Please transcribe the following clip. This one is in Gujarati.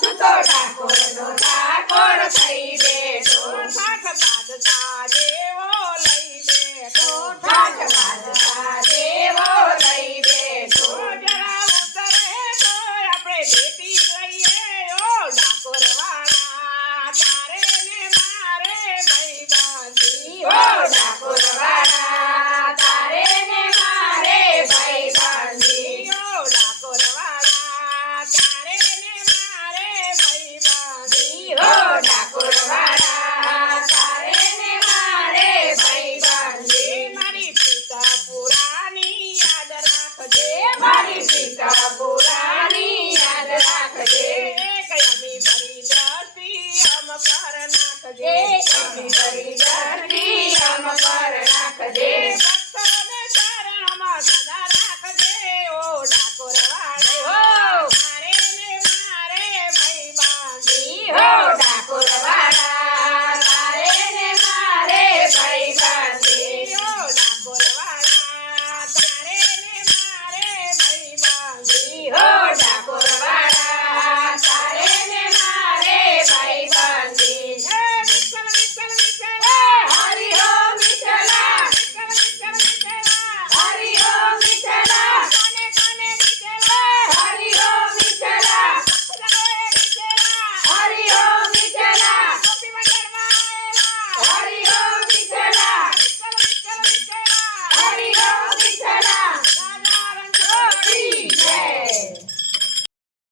તો ડાકોરનો ઠાકોર થઈ બેઠો ઠાઠ બાદશાહ જેવો